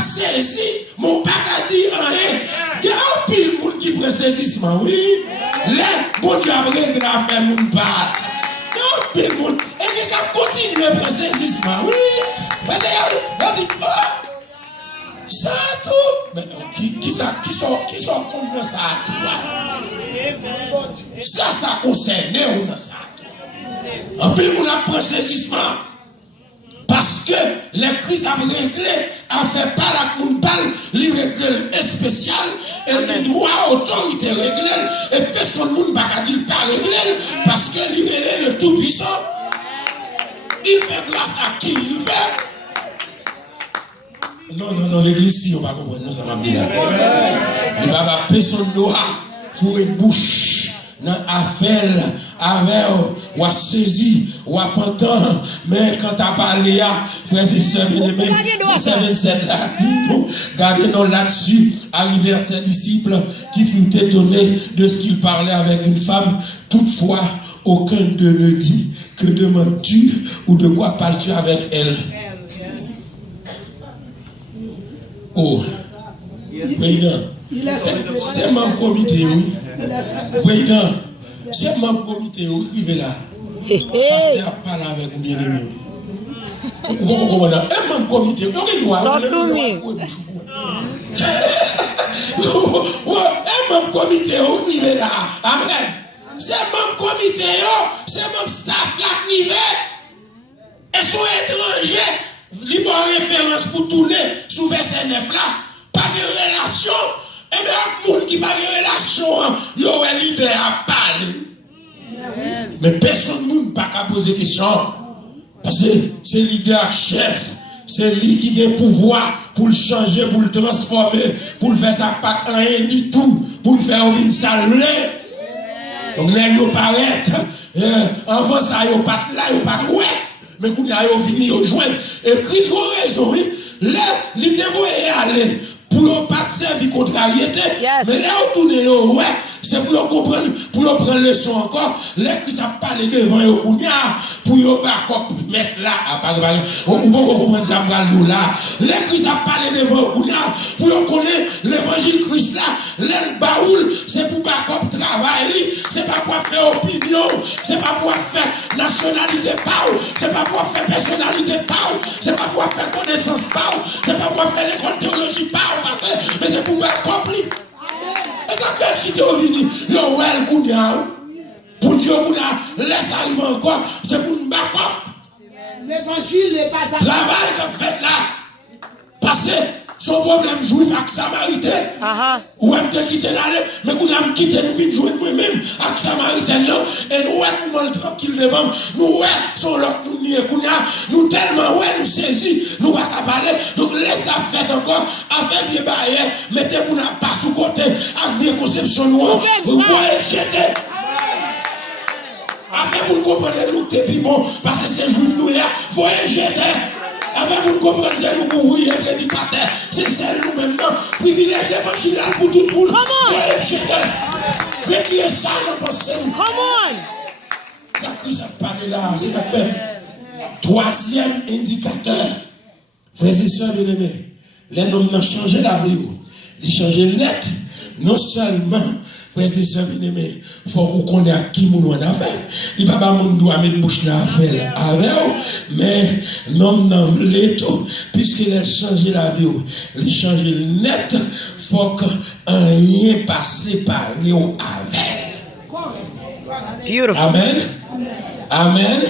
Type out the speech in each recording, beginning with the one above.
saisi, mon pas qu'à dire rien. Il y a un pile monde qui prend saisissement, oui. Les bon Dieu a réglé l'affaire, mon pas. Il y a un pile monde. Et qui a continué à prendre saisissement, oui. Parce que, dit, oh, ça tout. Mais qui sort comme dans ça tout. Ça concerne ou dans ça tout. En pile, on a pris saisissement. Parce que les Christ a réglé, a fait pas la moun parle, il règle spécial, et il doit autorité régler, et personne ne va dire pas régler, parce que il est le tout-puissant. Il fait grâce à qui il fait. Non, l'église, si on va comprendre, non, ça va me dire là. Il va pas personne doit, faut une bouche. Dans affaire avec ou a saisi ou a pantant mais quand tu as parlé à frères et sœurs bien-aimés verset 27 là dit nous gardez-nous là-dessus arrivé à ses disciples qui furent étonnés de ce qu'il parlait avec une femme. Toutefois aucun d'eux ne dit que demandes-tu ou de quoi parles-tu avec elle. Oh président, c'est mon comité, oui. Président, c'est mon comité, oui, il est là. Pasteur parle avec vous, bien-aimé. Vous comprenez? Et mon comité, vous avez droit. Et mon comité, oui, il est là. Amen. C'est mon comité, c'est mon staff là qui est. Et sont étrangers, libre référence pour tourner sous verset 9 là. Pas de relation. Et bien, les gens qui n'ont pas de relation, ils ont un leader à parler. Mais personne ne peut pas poser question. Parce que c'est le leader chef. C'est lui qui a le pouvoir pour le changer, pour le transformer, pour le faire ça pas rien du tout, pour le faire une salle. Donc, là, ils paraissent. Avant ça, ils ne sont pas là, ils ne sont pas là. Mais quand ils sont venus, ils joindre. Et Christ a raison, oui. Là, ils devaient aller. Pour ne pas servir contrariété, mais là où tourner, ouais, c'est pour comprendre, pour prendre le son encore, les Christ a parlé devant eux, pour ne pas mettre là, à part on peut comprendre ça, là, les Christ a parlé devant eux, pour connaître l'évangile Christ là, les baoul, c'est pour pas comme travail, c'est pas pour faire opinion, c'est pas pour faire nationalité pau, c'est pas pour faire personnalité pau, c'est pas pour faire connaissance pau, c'est pas pour faire l'école théologie pau. Mais c'est pour m'accomplir. Et ça fait quitter au vini. Le well koudia. Pour Dieu koudia. Laisse arriver encore. C'est pour m'accomplir. L'évangile n'est pas ça. Travail qu'on fait là. Passez. Son problème juif avec Samaritain. Ou même te quitter d'aller. Mais qu'on a quitté nous vite jouer nous-mêmes avec Samaritain là. Et nous ouais nous tranquille devant. Nous ouais son l'autre nous nier nous tellement ouais nous saisi. Nous pas parler. Donc laisse ça faire encore. Affaire bien bailler. Mettez-vous pas sous côté. Avec bien conception noire. Vous voyez jeter. Afin vous comprenez nous t'es plus bon. Parce que c'est juif nous là. Voyez jeter. Afin vous comprenez nous pour vous y être prédicateur. C'est celle nous maintenant. Privilège l'évangile pour tout le monde. Voyez jeter. Retirez ça dans pensée. Come on. Ça Christ a parlé là. C'est ça fait. Troisième indicateur. Frères et sœurs bien-aimés. Les hommes ont changé la vie. Ils ont changé net. Non seulement, frères et sœurs bien-aimés, il faut qu'on connaisse à qui nous avons affaire. Il n'y a pas de doit mettre bouche dans l'affaire avec eux, mais non, non, tout, puisqu'il a changé la vie, il a changé net, il faut que rien passe par eux avec. Beautiful. Amen. Amen.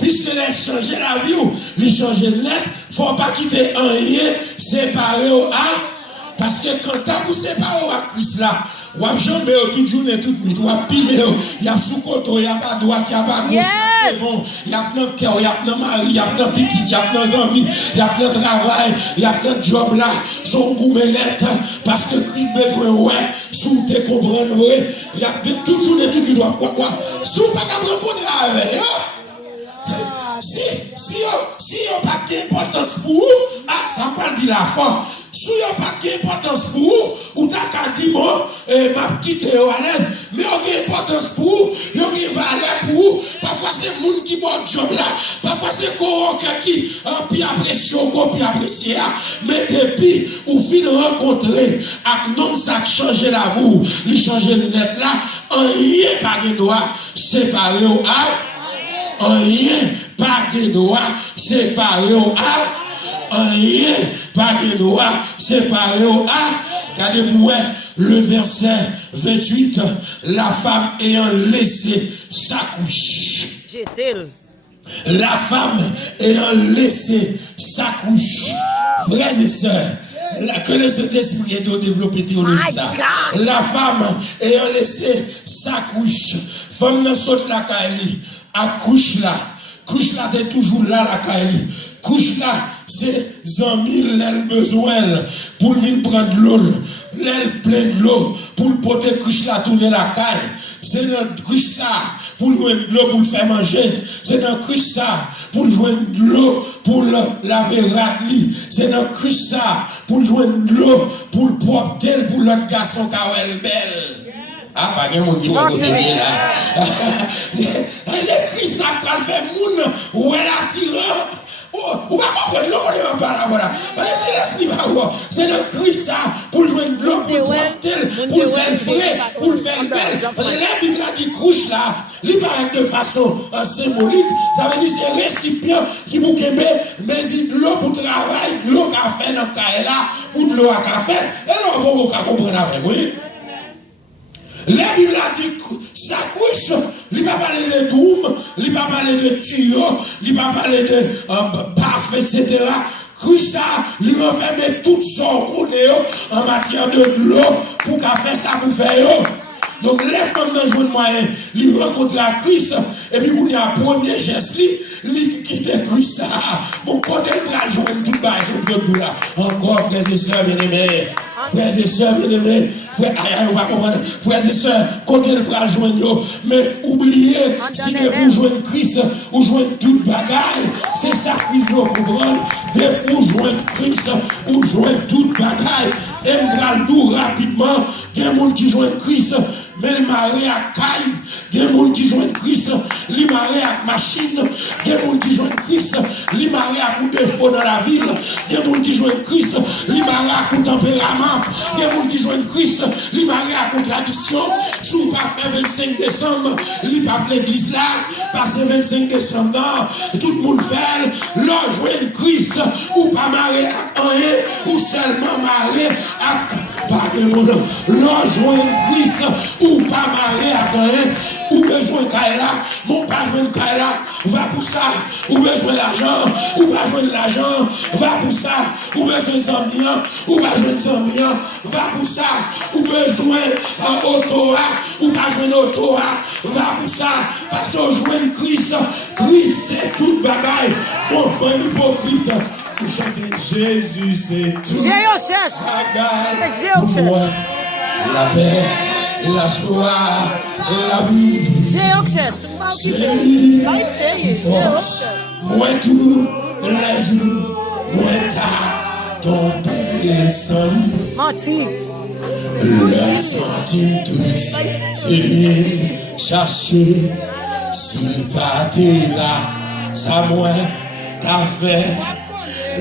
Puisqu'il a changé la vie, il a changé net, il ne faut pas quitter rien séparé à. Parce que quand tu as séparé à Christ là, ou à jambe toute journée, toute nuit, ou à piler, il y a sous-côté, il y a pas droite, il y a pas gauche, il y a plein de cœur, il y a plein de mari, il y a plein de petit, il y a plein d'amis, il y a plein de travail, il y a plein de jobs là, son gourmelette, parce que Christ besoin, ouais, sous te comprendre, ouais, il y a toute journée, toute nuit, quoi, sous pas qu'à rencontrer avec, si on n'a pas d'importance pour vous, ça ne pas dire la foi. Si vous n'avez pas d'importance pour vous, ou t'as qu'à dire, bon, m'a quitté à l'aise, mais vous avez importance pour vous, vous avez valeur pour vous. Parfois, c'est le monde qui porte job là, parfois, c'est qui puis apprécie, puis apprécie. Mais depuis, vous finissez rencontrer, avec non, ça change la vous, il change le net là, rien pas de droit séparé au A, rien pas de droit séparé au A, rien pas de droit séparé au A. Regardez-vous le verset 28, la femme ayant laissé sa couche. La femme ayant laissé sa couche. Frères et sœurs, que le Saint-Esprit ait développé théologie ça. La femme ayant laissé sa couche. Femme ne saute la caille. À couche là. Couche là, t'es toujours là la caille. Couche là, c'est 100 000 l'aile besoin pour venir prendre l'eau. L'aile pleine de l'eau pour le porter couche là, tourner la caille. C'est dans couche ça pour jouer de l'eau pour le faire manger. C'est dans couche ça pour jouer de l'eau pour le laver ratli. C'est dans couche ça pour jouer de l'eau pour le propre tel pour l'autre garçon qui a elle belle. Ah, pas de monde qui va continuer là. Les cris ça pour le faire moun ou elle attire. Ou pas comprendre l'eau, pas là, voilà. Parce que c'est l'esprit, c'est le Christ ça, pour jouer de l'eau, pour le faire frais, pour le faire belle. La Bible a dit couche là, il paraît de façon symbolique. Ça veut dire c'est récipient qui vous kembe, mais il de l'eau pour travail, de l'eau qu'a fait dans le cas là, ou de l'eau à café. Et là, vous pouvez comprendre avec moi. La Bible a dit sa couche, il va parler de doum, il va parler de tuyau, il va parler de baf, etc. Couche ça, il renferme tout son en matière de l'eau pour qu'à faire ça pour faire. Donc les femmes dans le moyen, ils rencontrent à Christ, et puis il y a un premier geste, ils quittent Christ ça. Mon côté, il va jouer tout bas, encore, frères et sœurs bien-aimés. Frères et sœurs bien-aimés, frères et sœurs, côté le bras joindre, mais oubliez, si vous joignez Christ, vous joignez toute bagaille, c'est ça Christ doit comprendre. Dès que vous joignez Christ, vous joignez toute bagaille. Et me tout rapidement, il y a des gens qui joignent Christ, mais le mari à caille, il y a des gens qui joignent Christ, le mari à machine, il y a des gens qui joignent Christ, le mari à coup de feu dans la ville, il y a des gens qui joignent Christ, le mari à coup de tempérament, il y a des gens qui joignent Christ, le mari à contradiction. Si vous pas fait 25 décembre, il pas l'église là, passer 25 décembre, tout le monde fait, l'on joigne Christ, ou pas marié à rien, ou seulement marié à pas de monde, l'on joigne Christ, ou pas marié à rien, ou besoin de Kaila, mon pas besoin de Kaila, va pour ça, ou besoin d'argent, ou pas besoin de l'argent, va pour ça, ou besoin de Zambien, ou pas besoin de Zambien, va pour ça, ou besoin d'auto, ou pas besoin d'auto, va pour ça, parce que joint Christ, Christ c'est toute bagaille, bon, pas hypocrite. Pour chanter Jésus c'est tout bagaille, pour moi, la paix, la joie, la vie. C'est lui, force, moi tout les jours, moi tard, tombé sans lui. Menti. Le centime triste, c'est lui chercher, s'il partait là, ça moi t'a fait.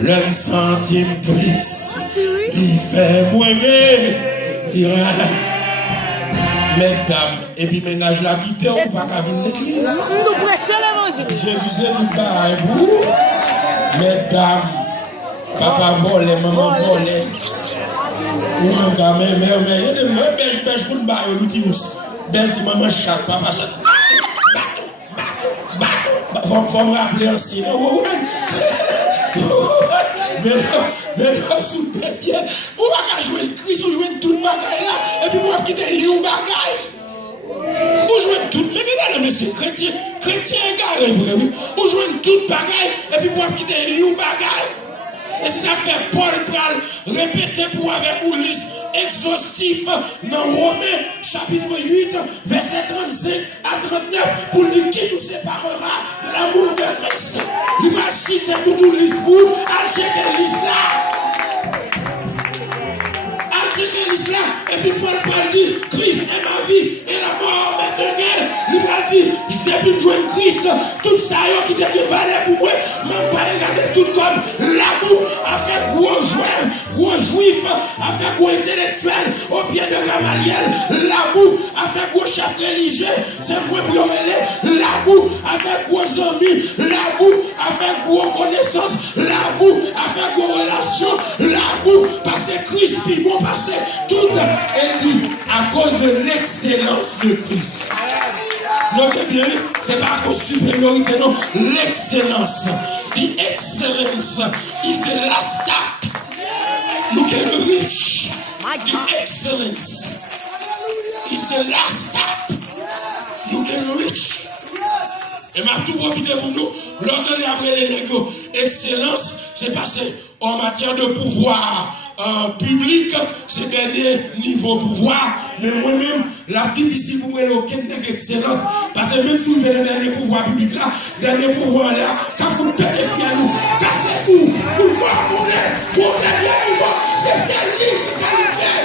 Le centime triste, il fait moigner, il mesdames, et puis ménage la quitter ou pas qu'à venir l'église. Nous prêchons l'évangile. Jésus c'est tout pareil pour vous. Mesdames, papa vole, maman vole. Ou un gamin, mais il y a des bêches pour le bar, l'outil aussi. Bêche dit maman chatte, papa chatte. Faut me rappeler ainsi. Mais là, sous tes pieds, ou va jouer le Christ, ou jouer tout le bagaille là, et puis moi qui t'ai eu un bagaille. Vous jouez tout, mais regardez, mais c'est chrétien égaré, vrai, oui. Vous jouez tout bagaille, et puis moi qui t'ai eu un bagaille. Et c'est ça fait Paul Pral répéter pour avec une liste exhaustive dans Romains chapitre 8, verset 35 à 39 pour dire qui nous séparera de l'amour de Christ. Il va citer toute une liste pour à checker liste là. puis Paul va dire, Christ est ma vie et la mort m'est égale. Il va dire, depuis que je joins Christ, tout ça qui te valait pour moi, même pas regarder tout comme l'amour a fait gros juif, a fait gros intellectuel au pied de Gamaliel, l'amour a fait gros chef religieux, c'est moi pour l'amour a fait gros amis, l'amour a fait gros connaissance, l'amour a fait gros relations, l'amour parce que Christ puis bon passé tout est dit à cause de l'excellence de Christ. Notez bien, c'est pas à cause de supériorité, non, l'excellence. The excellence is the last step. You can reach. The excellence is the last step. You can reach. Et ma tout profiter pour nous, l'ordonner après les négos. Excellence, c'est passé en matière de pouvoir public, c'est dernier niveau pouvoir. Mais moi-même, la difficile pour moi, aucune excellence. Parce que même si vous venez dans le dernier pouvoir public là, dernier pouvoir là, quand vous pétez fier nous, cassez-vous, pour voir pour dernier niveau, c'est celle-là qui qualifie.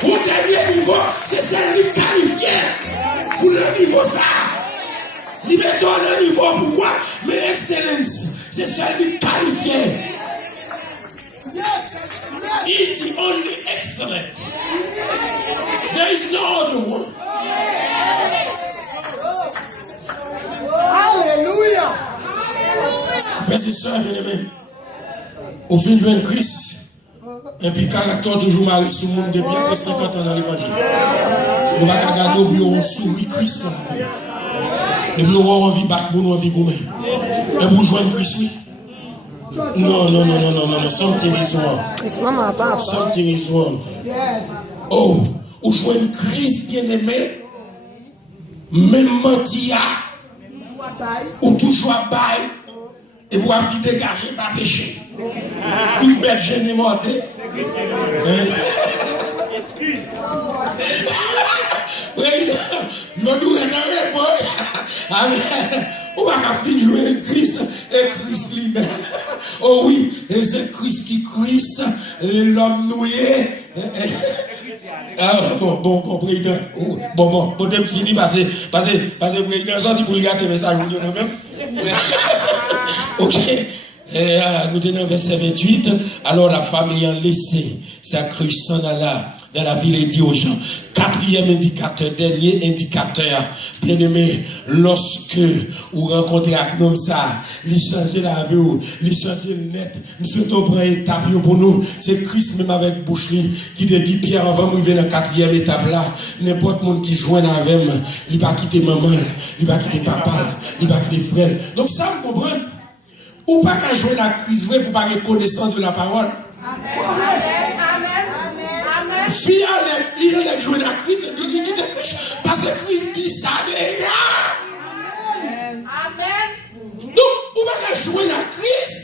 Pour dernier niveau, c'est celle qui qualifie. Pour le niveau ça. Nous mettons le niveau pouvoir, mais excellence, c'est celle qui qualifie. He's the only excellent. There is no other one. Alléluia. Frères et sœurs bien-aimés, au fin de joindre Christ, et puis caractère toujours marié sur le monde depuis plus de 50 ans dans l'évangile. Nous ne pouvons pas garder on sourit Christ dans la vie. Et puis on a envie de battre, on a envie de gommer. Et pour joindre Christ, oui. Non, something is wrong. Something is wrong. Oh, ou joindre Christ bien-aimé, même mentir, ou toujours bail, et vous avez dit dégager, pas péché. Tout berger n'est mordé. Excuse. Oui, nous devons répondre. Amen. On va finir Christ et Christ lui-même. Oh oui, et c'est Christ qui Christ, l'homme noué. Bon, président. Bon, je finis parce que président sorti pour le garder, mais ça, vous même. Ok. Nous tenons verset 28. Alors la femme ayant laissé sa cruche s'en alla dans la ville et dit aux gens, quatrième indicateur, dernier indicateur, bien aimé, lorsque vous rencontrez un homme ça, il change la vie, il change le net, nous souhaitons prendre une étape pour nous, c'est Christ même avec bouche qui te dit Pierre avant de venir dans la quatrième étape là, n'importe monde qui joint avec moi, il ne va pas quitter maman, il ne va pas quitter papa, il ne va pas quitter frère. Donc ça me comprend. Ou pas qu'à jouer la crise vraie pour pas avoir connaissance de la parole. Fille il a joué la crise et il quitte Christ. Parce que Christ dit ça déjà. Donc, ou pas qu'à jouer la crise,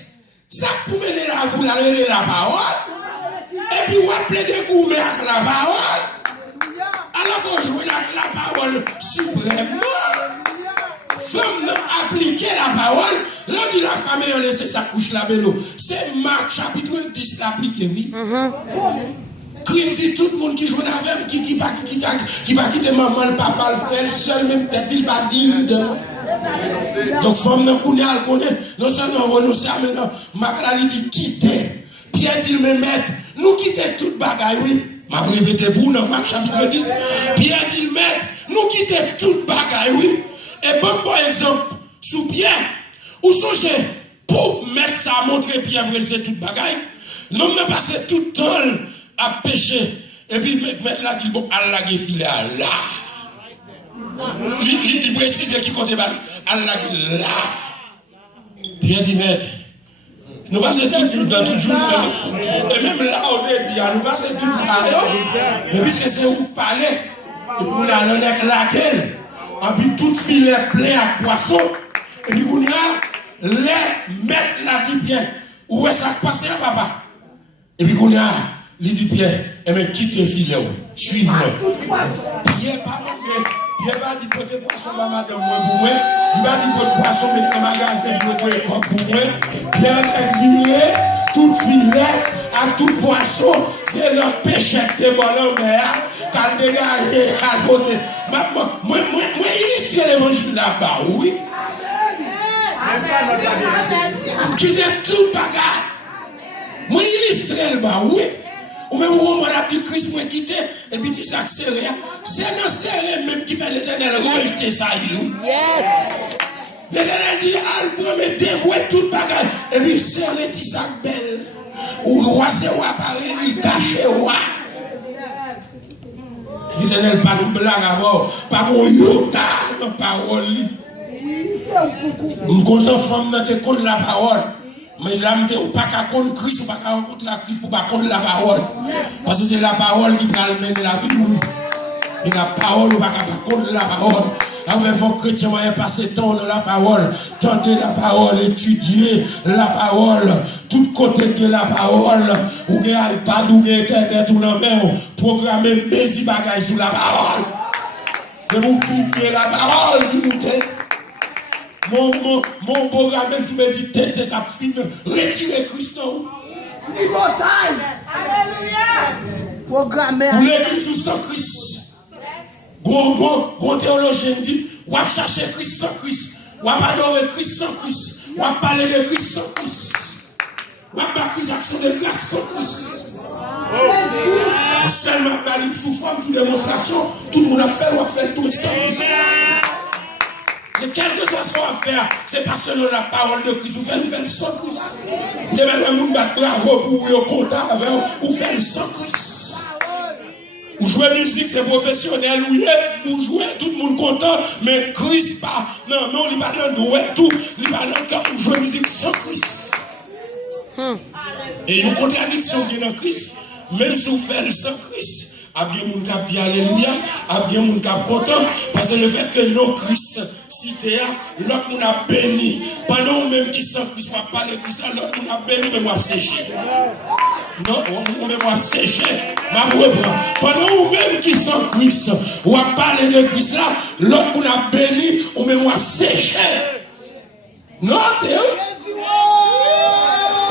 ça pour mener la vous, la parole. Et puis, vous appelez des gourmets avec la parole. Alors, vous jouez la parole suprêmement. Femme appliquer la parole, là dit la femme a laissé sa couche là bas. C'est Marc chapitre 10 l'appliquer, oui. Christ dit tout le monde qui joue avec qui va quitter maman, le papa, le frère, seul même peut-être il va dire. Donc femme ne connaît, non seulement renoncer à maintenant, Macron dit quitter. Pierre dit me mettre, nous quitter toute bagaille, oui. Ma répété pour nous, Marc chapitre 10. Pierre dit mettre, nous quitter toute bagaille, oui. Et bon exemple, sous Pierre, ou songez, pour mettre ça, montrer Pierre, c'est toute bagaille. Non, mais passer tout le temps à pécher. Et puis, mettre là, dit, bon, Allah qui file là. Il précise qui compte Allah qui là. Pierre dit, maître, nous passons tout dans toute journée. Et même là, on dit, nous passons tout là. Mais puisque c'est où parler, et puis on a l'honneur avec laquelle. Et puis tout filet plein à poisson. Et puis on a les mettre la dit bien. Où est ça passé à papa? Et puis on a les dit bien. Et bien quitte le filet. Suive-le. Pierre pas mauvais. Pierre va dire pour des poissons maman de moi pour moi. Il va dire pour des poissons mais dans le magasin pour moi pour moi. Pierre a viré tout filet à tout poisson C'est le péché de mon mère qui a dégagé à côté. Moi, illustre l'évangile là-bas, oui. Qui est tout bagarre. Moi, illustre là-bas, oui. Ou même où on a dit Christ m'a quitté, et puis tu sais que c'est rien. C'est dans ces même qui fait l'Éternel rejeter ça, il oui. L'Éternel dit, Al, me dévouer toute bagarre. Et puis il s'est retiré sa belle. Ou roi, c'est roi, pareil, il cache roi. L'Éternel pas de blague avant, pas mon yota dans la parole. Je suis content femme dans tes comptes la parole. Mais là, je ne pas qu'à contre Christ, ou pas qu'à rencontrer Christ pour pas contre la parole. Parce que c'est la parole qui va le mener la vie. Et la parole, ou pas qu'à contre la parole. Avec vos chrétiens, vous passer temps dans la parole. Tendez la parole, étudiez la parole. Tout côté de la parole. Ou avez iPad, ou avez Internet, ou dans main, programmez mes bagages sur la parole. Et vous cliquez la parole qui vous dit. Mon programme, tu me dis, t'es cap fin, retirez Christ. Programmé. Pour l'église sans Christ. Bon théologien dit, on va chercher Christ sans Christ. On va adorer Christ sans Christ. On va parler de Christ sans Christ. On va pas Christ action de grâce sans Christ. Seulement par une souffrance, une démonstration, tout le monde a fait, on va faire tout sans Christ. Et quelle que soit son affaire, c'est pas selon la parole de Christ. Vous faites sans Christ. Vous devez le monde battre bravo pour vous content avec vous. Vous faites sans Christ. Vous jouez musique, c'est professionnel. Vous jouez, tout le monde content. Mais Christ pas. Non, mais on n'est pas dans le doigt, tout. On n'est pas dans le cas pour jouer musique sans Christ. Et une contradiction qui est dans Christ, même si vous faites sans Christ. Il y a des gens qui disent Alléluia, il y a des gens qui sont contents, parce que le fait que nos Christ cité, l'autre nous a béni. Pendant même qui sont Christ, on va parler de Christ, l'autre nous a béni, mais on va sécher. Non, on va sécher. Pendant même qui sont Christ, on va parler de Christ là, l'autre nous a béni, on va sécher. Non, théorie.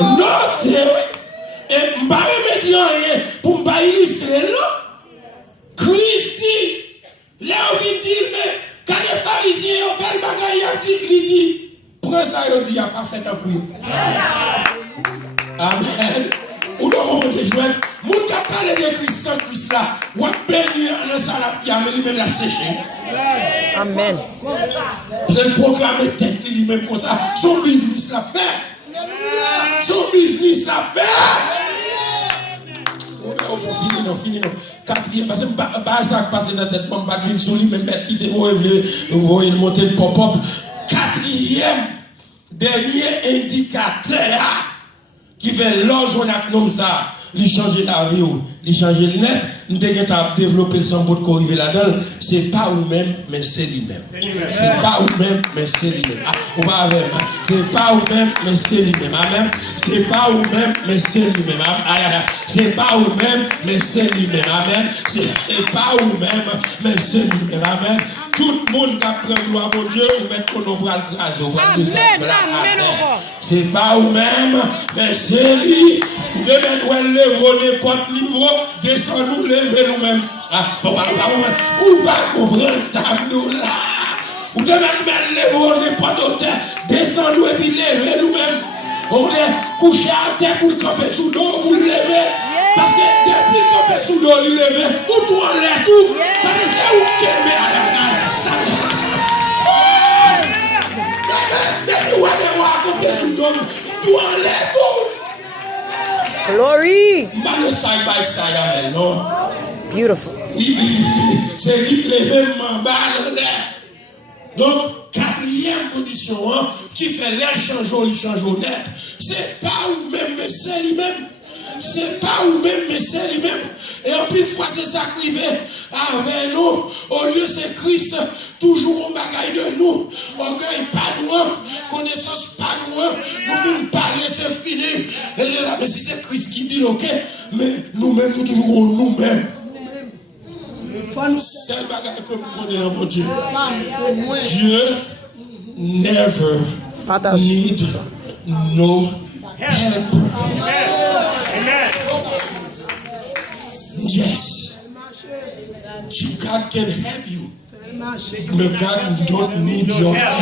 Non, théorie. Et je ne vais pas remettre rien pour ne pas illustrer là. Christ dit, là où il dit, mais quand les pharisiens ont bel bagaille, il dit, prends ça, il dit, il n'y a pas fait un prix. Amen. Ou donc, on peut jouer. Moun qui a parlé de Christ sans Christ là, ou a béni en un salade qui a mis lui-même la séché. Amen. Vous avez programmé tête lui-même comme ça. Son business l'a fait. Son business l'a fait. Fini, non. Quatrième, parce que ça passe dans la tête, je ne vais pas venir sur lui, mais mettre vous voyez le monter le pop-up. Quatrième, dernier indicateur qui fait l'ange comme ça, il change la vie, il change le net, il a développé le sambot qui arrive là-dedans, c'est pas vous-même, mais c'est lui-même. C'est pas vous-même, mais c'est lui-même. On va avec, c'est pas vous-même, mais c'est lui-même. Amen. C'est pas vous-même, mais c'est lui-même. C'est pas vous-même, mais c'est lui-même. Amen. C'est pas vous-même, mais c'est lui-même. Amen. Tout le monde qui a pris gloire à Dieu, vous mettez qu'on bras le crase. C'est pas vous-même, mais c'est lui. Vous devez mettre le n'importe niveau, descendons, lever nous-mêmes. Vous ne pas comprendre ça, nous là. Vous devez mettre le n'importe hauteur, descendons et puis lever nous-mêmes. Vous devez coucher à terre pour le camper sous l'eau, pour le lever. Parce que depuis le camper sous l'eau, il lever, ou tout en l'air, tout. Parce que c'est où qui est à la gare. Glory. Side by side, non? Beautiful. C'est lui qui lève mon bas l'air. Donc, quatrième condition qui fait l'air change au net. C'est pas vous-même, mais c'est lui-même. C'est pas vous-même, mais c'est lui-même. Et en plus, fois, c'est ça qui arrive avec nous. Au lieu, c'est Christ, toujours au bagaille de nous. Orgueil pas nous, connaissance pas nous. Nous finissons parler, c'est fini. Et là, mais si c'est Christ qui dit, ok, mais nous-mêmes, nous toujours nous-mêmes. C'est le bagaille que nous prenons dans mon Dieu. Dieu never need no helper. God can help you. But God don't need your help.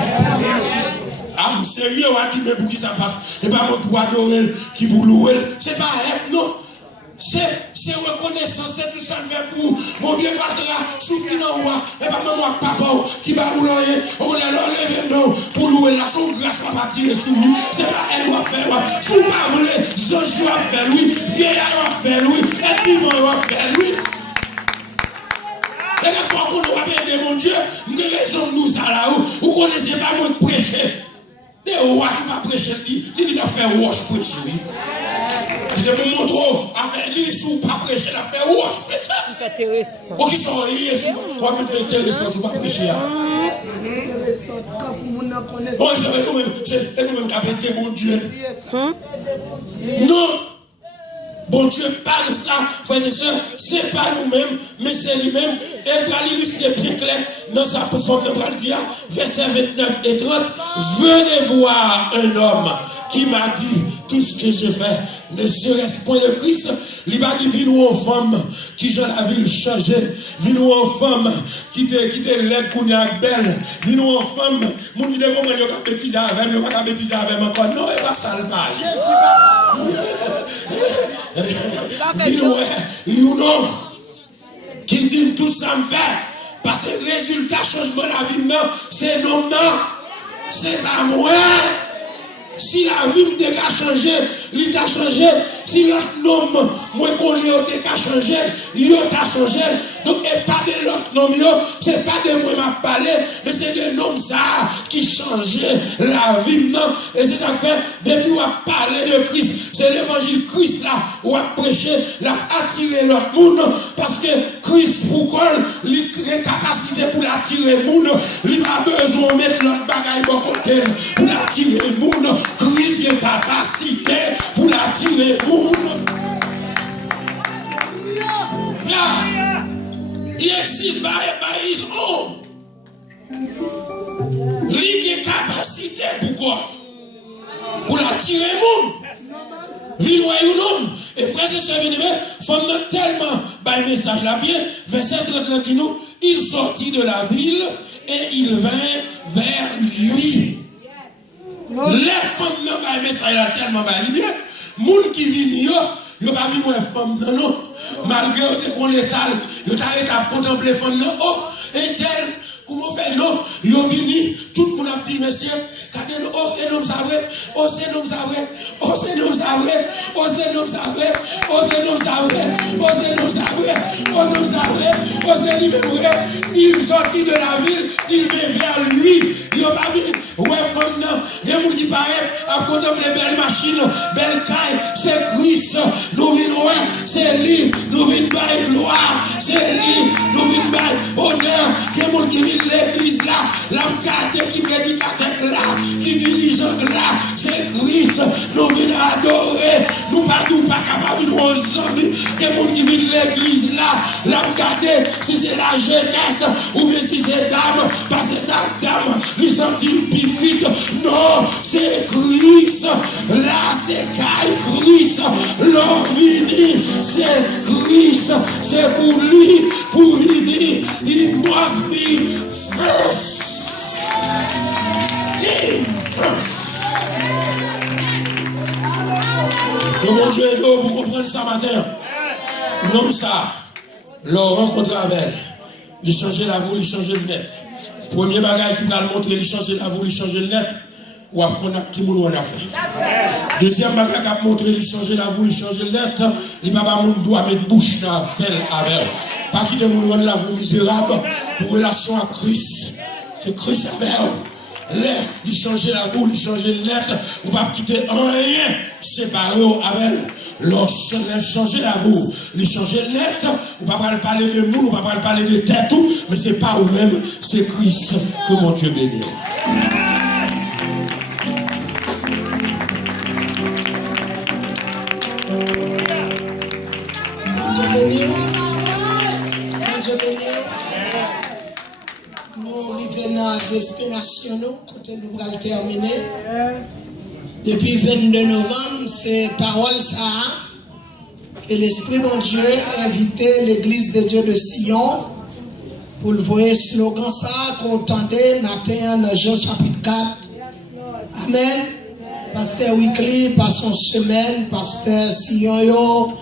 I'm sérieux, on dit, mais pour qui ça passe? Et pas pour adorer, qui pour louer. C'est pas help, non. C'est reconnaissance, c'est tout ça que fait pour mon vieux patria, souffle dans roi, et pas même moi, papa, qui va rouler, on est là, levé pour louer la son grâce va pas tirer sous lui. C'est pas elle doit faire, sous pas rouler, Zange doit faire lui, vieillard doit faire lui, et vivant doit faire lui. Les gars, quand on doit aider mon Dieu, nous avons raison de nous ça là, vous connaissez pas mon prêcher. Les rois qui ne prêcher, ils doivent faire wash prêcher. C'est pour montrer, avec lui, si vous ne pas prêcher, il a fait wash prêcher. C'est intéressant. Ou qui sont riches, on va mettre intéressant, je ne vais pas prêcher. Oh, c'est nous-mêmes qui avons été mon Dieu. Non. Bon Dieu parle ça, frères et sœurs, c'est pas nous-mêmes, mais c'est lui-même. Elle va l'illustrer bien clair dans sa forme de dire, verset 29 et 30. Venez voir un homme qui m'a dit tout ce que j'ai fait, ne serait-ce point de Christ. Il m'a dit, viens-nous en femme qui j'ai la ville changée, viens-nous en femme qui te l'aide pour nous belle, viens-nous en femme, mon idée comment il y a bêtise avec, il n'y a pas bêtise avec encore, non, et pas ça le page. You know, qui dit tout ça me fait, parce que le résultat changement de la vie, c'est non, c'est pas moi. Si la vie m'a changé, il t'a changé. Si l'autre homme, moi qu'on lui a changé, il a changé. Donc, et pas de l'autre homme, c'est pas de moi qui m'a parlé, mais c'est de l'homme ça qui changeait la vie. Et c'est ça que fait, depuis qu'on a parlé de Christ, c'est l'évangile Christ là, où a prêché, l'a attiré l'autre monde, parce que Christ, pourquoi il a capacité pour l'attirer le monde, il n'a pas besoin de mettre l'autre bagaille de côté pour l'attirer le monde. Christ a capacité pour l'attirer le monde. Yeah. He exists by his own. Il a capacité pourquoi? Pour l'attirer le monde. Et frères et sœurs, faut tellement par message là bien, verset 30 dit nous, il sortit de la ville et il vint vers lui. Les femmes n'ont pas message là tellement bien. Moun qui vient yo pas venu une femme non malgré qu'on l'étal yo t'arrête à contempler femme non oh et tel comment faire non yo vini tout le monde a dit monsieur regardez oh c'est l'homme ça vrai oh c'est l'homme ça vrai oh c'est l'homme ça vrai oh c'est l'homme ça vrai oh c'est l'homme ça vrai oh c'est l'homme ça vrai oh l'homme ça vrai oh c'est lui même vrai il sortit de la ville il vient vers lui yo pas vu ouais femme non les monde qui paraît à contempler belle machine belle caille c'est Christ nous venons c'est lui nous venons bailler gloire c'est lui nous venons bailler honneur que monde qui vient l'église là l'amcade qui prédicateur là qui dirigeant là c'est Christ nous venons adorer nous pas capable de nous amis que monde qui vient l'église là l'amcade si c'est la jeunesse ou bien si c'est dame parce que sa dame lui sentit pifite non c'est Christ là c'est Christ l'orvini c'est Christ c'est pour lui dire il must be first in first. Que mon Dieu aide vous comprendre ça matin. L'homme ça le rencontre avec elle il changeait la voix il changeait le net premier bagage qui va le montrer il changeait la voix il changeait le net ou à connaître qui nous a fait. Deuxième bagage qui a montré, il changeait la voix, il changeait le lettre, il ne doit pas mettre bouche dans la felle avec. Pas quitter mon nom de la voix misérable pour relation à Christ. C'est Christ avec. Il changeait la voix, il changeait le lettre, ou pas quitter rien séparé avec. Lorsqu'il changeait la voix, il changeait le lettre, ou pas parler de monde, ou pas parler de tête, mais ce n'est pas vous-même, c'est Christ que mon Dieu bénit. Nous arrivons à la destination, côté nous allons terminer. Depuis 22 novembre, c'est parole ça que l'Esprit mon Dieu a invité l'Église de Dieu de Sion pour le voir slogan ça qu'on entendait matin dans Jean chapitre 4. Amen. Pasteur Weekly, pasteur Semaine, pasteur Sion,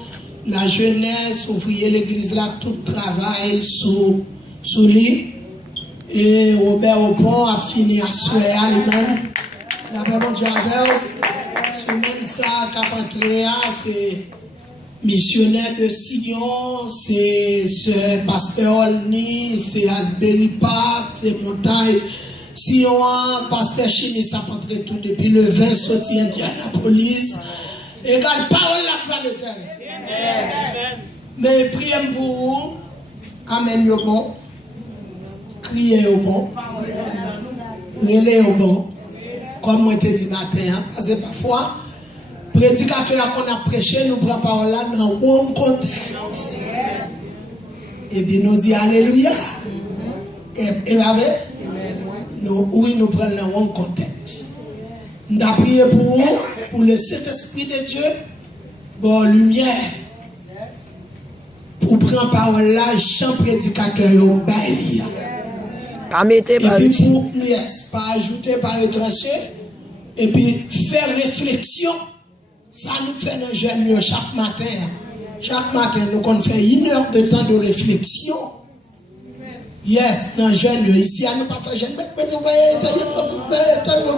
la jeunesse, ouvrier l'église là, tout travail sous lui. Et Robert Aupont a fini à souhait à lui-même. D'après mon Dieu avec semaine ça, Capantréa, c'est missionnaire de Sion, c'est ce pasteur Olny, c'est Asbury Park, c'est Montagne. Sion, pasteur Chimie, ça rentré tout depuis le 20 sorti Indianapolis. Et garde parole là pour le terrain. Mais priez pour vous. Amen, yo bon. Criez au bon. Relez au bon. Comme moi te dit matin, parce que parfois, prédicateur qu'on a prêché, nous prenons parole là dans le bon contexte. Et puis nous dit Alléluia. Et nous, oui, nous prenons le bon contexte. Nous avons prié pour vous, pour le Saint-Esprit de Dieu, pour lumière. Pour prendre parole là, Jean prédicateur au bail. Et puis pour pas ajouter, pas retrancher, et puis faire réflexion, ça nous fait nos jeunes chaque matin. Chaque matin, nous on fait 1 heure de temps de réflexion. Yes, nos jeunes ici, nous pas faire jeunes.